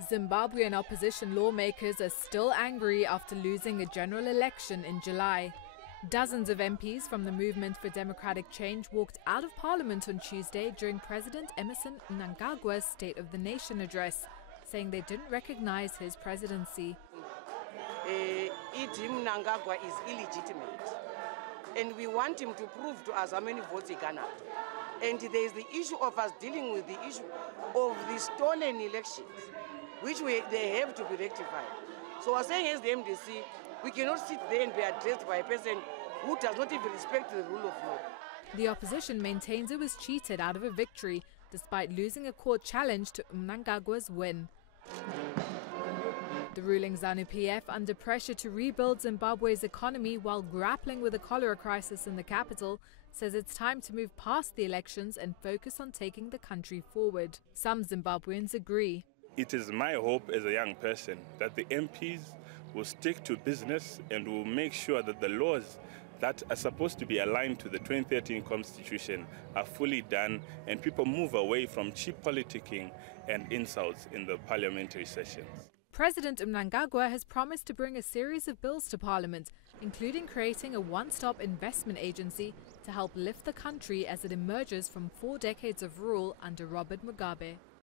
Zimbabwean opposition lawmakers are still angry after losing a general election in July. Dozens of MPs from the Movement for Democratic Change walked out of Parliament on Tuesday during President Emmerson Mnangagwa's State of the Nation address, saying they didn't recognize his presidency. Mnangagwa is illegitimate, and we want him to prove to us how many votes he can have. And there is the issue of us dealing with the issue of the stolen elections, which they have to be rectified. So I'm saying as the MDC, we cannot sit there and be addressed by a person who does not even respect the rule of law. The opposition maintains it was cheated out of a victory, despite losing a court challenge to Mnangagwa's win. The ruling ZANU-PF, under pressure to rebuild Zimbabwe's economy while grappling with the cholera crisis in the capital, says it's time to move past the elections and focus on taking the country forward. Some Zimbabweans agree. It is my hope as a young person that the MPs will stick to business and will make sure that the laws that are supposed to be aligned to the 2013 Constitution are fully done and people move away from cheap politicking and insults in the parliamentary sessions. President Mnangagwa has promised to bring a series of bills to Parliament, including creating a one-stop investment agency to help lift the country as it emerges from 4 decades of rule under Robert Mugabe.